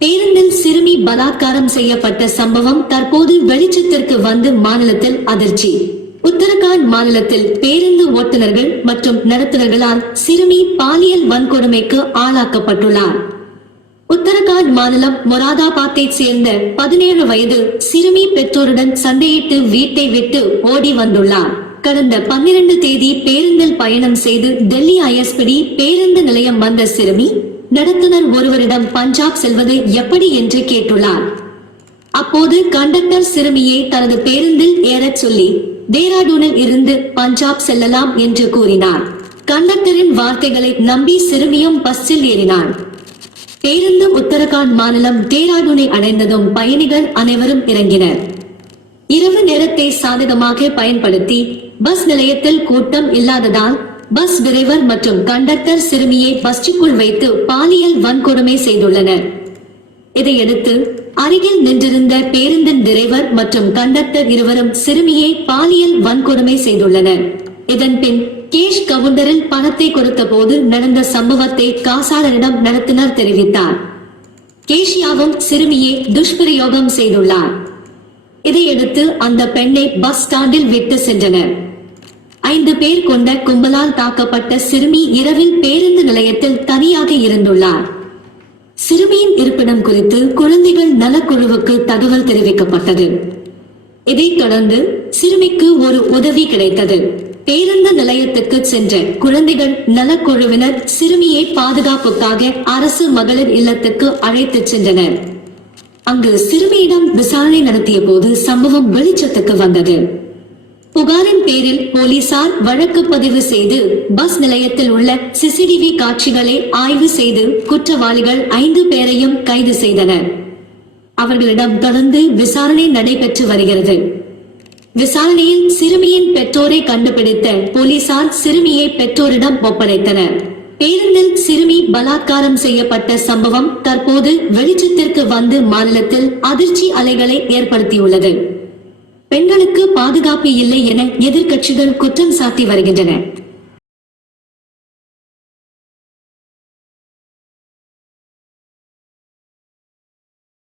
பேருந்தில் சிறுமி பலாத்காரம் செய்யப்பட்ட சம்பவம் தற்போது வெளிச்சத்திற்கு வந்து மாநிலத்தில் அதிர்ச்சி. உத்தரகாண்ட் மாநிலத்தில் பேருந்து ஓட்டுநர்கள் மற்றும் நடத்துனர்களால் சிறுமி பாலியல் வன்கொடுமைக்கு ஆளாக்கப்பட்டுள்ளார். உத்தரகாண்ட் மாநிலம் மொராதாபாத்தை சேர்ந்த பதினேழு வயது சிறுமி பெற்றோருடன் சண்டையிட்டு வீட்டை விட்டு ஓடி வந்துள்ளார். கடந்த பன்னிரண்டு தேதி பேருந்தில் பயணம் செய்து டெல்லி ஐஎஸ்பிடி பேருந்து நிலையம் வந்த சிறுமி நடத்துனர் ஒருவரிடம் பஞ்சாப் செல்வது எப்படி என்று கேட்டுள்ளார். அப்போது கண்டக்டர் சிறுமியை தனது பேருந்தில் ஏறச் சொல்லி டேராடூனில் இருந்து பஞ்சாப் செல்லலாம் என்று கூறினார். கண்டக்டரின் வார்த்தைகளை நம்பி சிறுமியும் பஸ்ஸில் ஏறினார் பேருந்து உத்தரகாண்ட் மாநிலம் டேராடூனை அடைந்ததும் பயணிகள் அனைவரும் இறங்கினர். இரவு நேரத்தை சாதகமாக பயன்படுத்தி பஸ் நிலையத்தில் கூட்டம் இல்லாததால் பஸ் டிரைவர் மற்றும் கண்டக்டர் சிறுமியை பஸ்டிக்குள் வைத்து பாலியல் வன்கொடுமை செய்துள்ளனர். இதையடுத்து அருகில் நின்றிருந்த பேருந்தின் டிரைவர் மற்றும் கண்டக்டர் இருவரும் சிறுமியை பாலியல் வன்கொடுமை செய்துள்ளனர். இதன்பின் கேஷ் கவுண்டரில் பணத்தை கொடுத்த போது நடந்த சம்பவத்தை காசாளரிடம் நடத்தினர் தெரிவித்தார். கேஷியாவும் சிறுமியை துஷ்பிரயோகம் செய்துள்ளார். இதையடுத்து அந்த பெண்ணை பஸ் ஸ்டாண்டில் விட்டு சென்றனர். ஐந்து பேர் கொண்ட கும்பலால் தாக்கப்பட்ட சிறுமி இரவில் பேருந்து நிலையத்தில் தனியாக இருந்துள்ளார். சிறுமியின் இருப்பிடம் குறித்து குழந்தைகள் நலக்குழுவுக்கு தகவல் தெரிவிக்கப்பட்டது. இதைத் தொடர்ந்து சிறுமிக்கு ஒரு உதவி கிடைத்தது. பேருந்து நிலையத்துக்கு சென்ற குழந்தைகள் நலக்குழுவினர் சிறுமியை பாதுகாப்புக்காக அரசு மகளிர் இல்லத்துக்கு அழைத்துச் சென்றனர். அங்கு சிறுமியிடம் விசாரணை நடத்திய போது சம்பவம் வெளிச்சத்துக்கு வந்தது. புகாரின் பேரில் போலீசார் வழக்கு பதிவு செய்து பஸ் நிலையத்தில் உள்ள சிசிடிவி காட்சிகளை ஆய்வு செய்து குற்றவாளிகள் ஐந்து பேரையும் கைது செய்தனர். அவர்களிடம் தொடர்ந்து விசாரணை நடைபெற்று வருகிறது. விசாரணையில் சிறுமியின் பெற்றோரை கண்டுபிடித்த போலீசார் சிறுமியை பெற்றோரிடம் ஒப்படைத்தனர். பேருந்தில் சிறுமி பலாத்காரம் செய்யப்பட்ட சம்பவம் தற்போது வெளிச்சத்திற்கு வந்து மாநிலத்தில் அதிர்ச்சி அலைகளை ஏற்படுத்தியுள்ளது. பெண்களுக்கு பாதுகாப்பு இல்லை என எதிர்க்கட்சிகள் குற்றம் சாட்டி வருகின்றன.